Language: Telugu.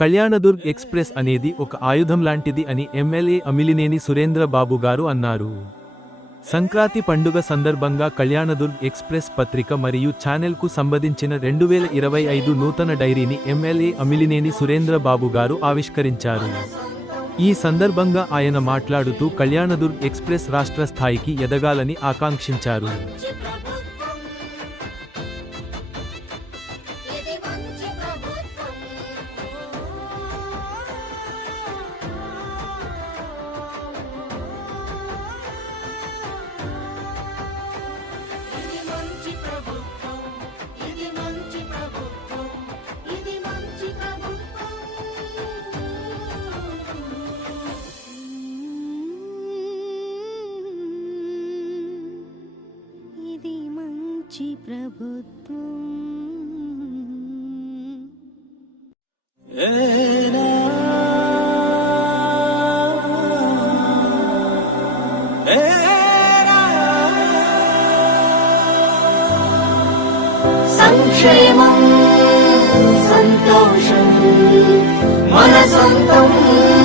కళ్యాణదుర్గ్ ఎక్స్ప్రెస్ అనేది ఒక ఆయుధం లాంటిది అని ఎమ్మెల్యే అమిలినేని సురేంద్ర బాబు గారు అన్నారు. సంక్రాంతి పండుగ సందర్భంగా కళ్యాణదుర్గ్ ఎక్స్ప్రెస్ పత్రిక మరియు ఛానెల్కు సంబంధించిన రెండు వేల ఇరవై ఐదు నూతన డైరీని ఎమ్మెల్యే అమిలినేని సురేంద్ర బాబు గారు ఆవిష్కరించారు. ఈ సందర్భంగా ఆయన మాట్లాడుతూ కళ్యాణదుర్గ్ ఎక్స్ప్రెస్ రాష్ట్ర స్థాయికి ఎదగాలని ఆకాంక్షించారు. మంచి ప్రభుత్వం. సంక్షేమం సంతోషం మన సొంతం.